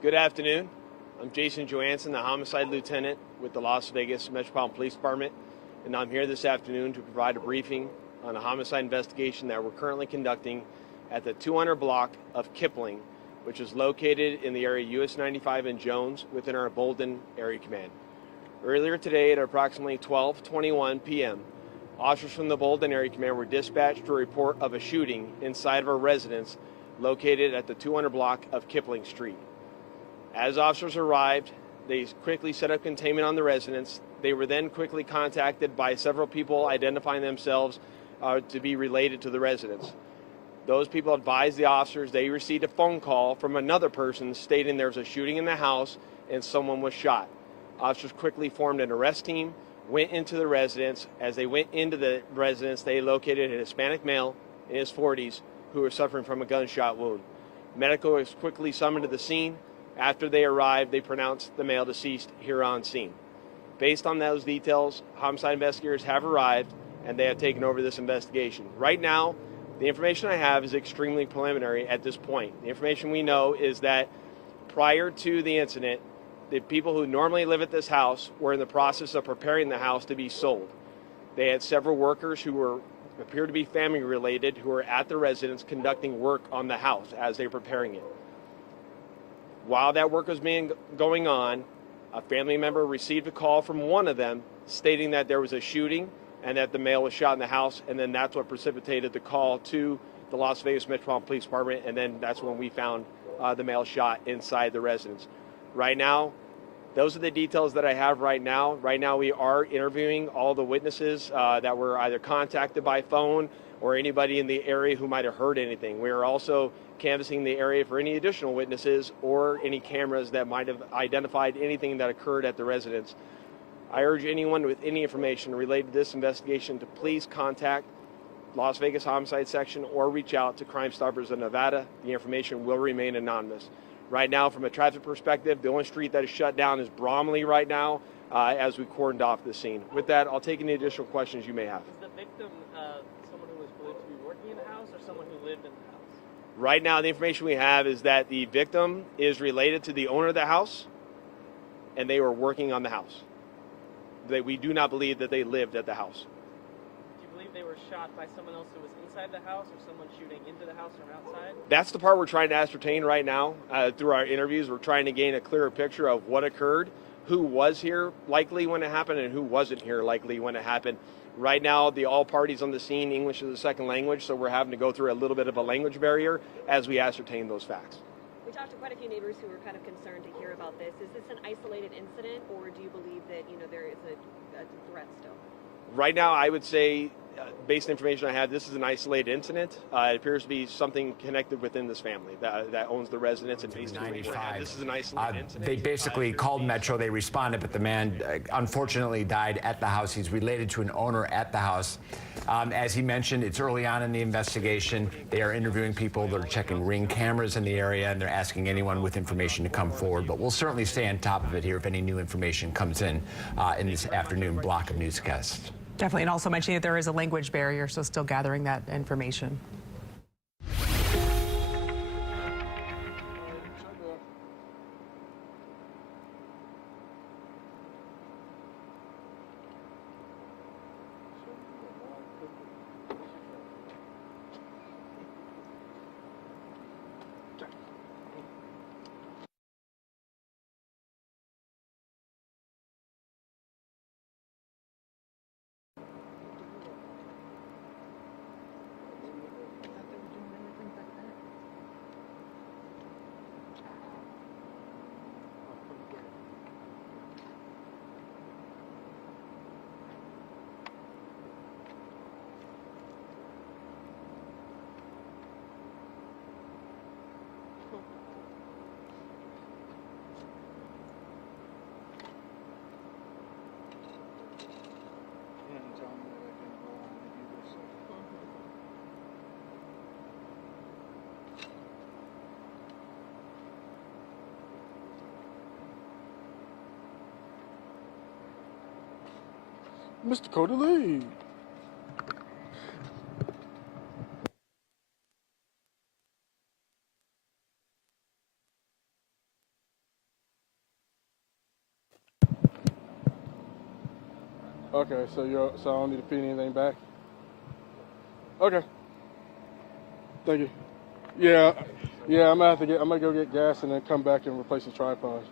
Good afternoon. I'm Jason Johansson, the homicide lieutenant with the Las Vegas Metropolitan Police Department, and I'm here this afternoon to provide a briefing on a homicide investigation that we're currently conducting at the 200 block of Kipling, which is located in the area US 95 and Jones within our Bolden Area Command. Earlier today at approximately 12:21 p.m., officers from the Bolden Area Command were dispatched to a report of a shooting inside of a residence located at the 200 block of Kipling Street. As officers arrived, they quickly set up containment on the residence. They were then quickly contacted by several people identifying themselves to be related to the residence. Those people advised the officers they received a phone call from another person stating there was a shooting in the house and someone was shot. Officers quickly formed an arrest team, went into the residence. As they went into the residence, they located a Hispanic male in his 40s who was suffering from a gunshot wound. Medical was quickly summoned to the scene. After they arrived, they pronounced the male deceased here on scene. Based on those details, homicide investigators have arrived and they have taken over this investigation. Right now, the information I have is extremely preliminary at this point. The information we know is that prior to the incident, the people who normally live at this house were in the process of preparing the house to be sold. They had several workers who appear to be family related who were at the residence conducting work on the house as they were preparing it. While that work was going on, a family member received a call from one of them stating that there was a shooting and that the male was shot in the house, and then that's what precipitated the call to the Las Vegas Metropolitan Police Department, and then that's when we found the male shot inside the residence. Right now, those are the details that I have right now. Right now, we are interviewing all the witnesses that were either contacted by phone or anybody in the area who might have heard anything. We are also canvassing the area for any additional witnesses or any cameras that might have identified anything that occurred at the residence. I urge anyone with any information related to this investigation to please contact Las Vegas Homicide Section or reach out to Crime Stoppers of Nevada. The information will remain anonymous. Right now, from a traffic perspective, the only street that is shut down is Bromley right now as we cordoned off the scene. With that, I'll take any additional questions you may have. Is the victim someone who was believed to be working in the house or someone who lived in the house? Right now, the information we have is that the victim is related to the owner of the house, and they were working on the house. We do not believe that they lived at the house. Do you believe they were shot by someone else who was inside the house or someone shooting into the house from outside? That's the part we're trying to ascertain right now. Through our interviews, we're trying to gain a clearer picture of what occurred, who was here likely when it happened, and who wasn't here likely when it happened. Right now, all parties on the scene, English is a second language, so we're having to go through a little bit of a language barrier as we ascertain those facts. We talked to quite a few neighbors who were kind of concerned to hear about this. Is this an isolated incident, or do you believe that there is a threat still? Right now, I would say, based on information I have, this is an isolated incident. It appears to be something connected within this family that owns the residence. And based on this is an isolated incident. They basically called Metro. They responded, but the man unfortunately died at the house. He's related to an owner at the house. As he mentioned, it's early on in the investigation. They are interviewing people. They're checking Ring cameras in the area, and they're asking anyone with information to come forward. But we'll certainly stay on top of it here if any new information comes in this afternoon block of newscasts. Definitely, and also mentioning that there is a language barrier, so still gathering that information. Mr. Cody Lee. Okay, so I don't need to feed anything back? Okay. Thank you. Yeah, I'm gonna go get gas and then come back and replace the tripod.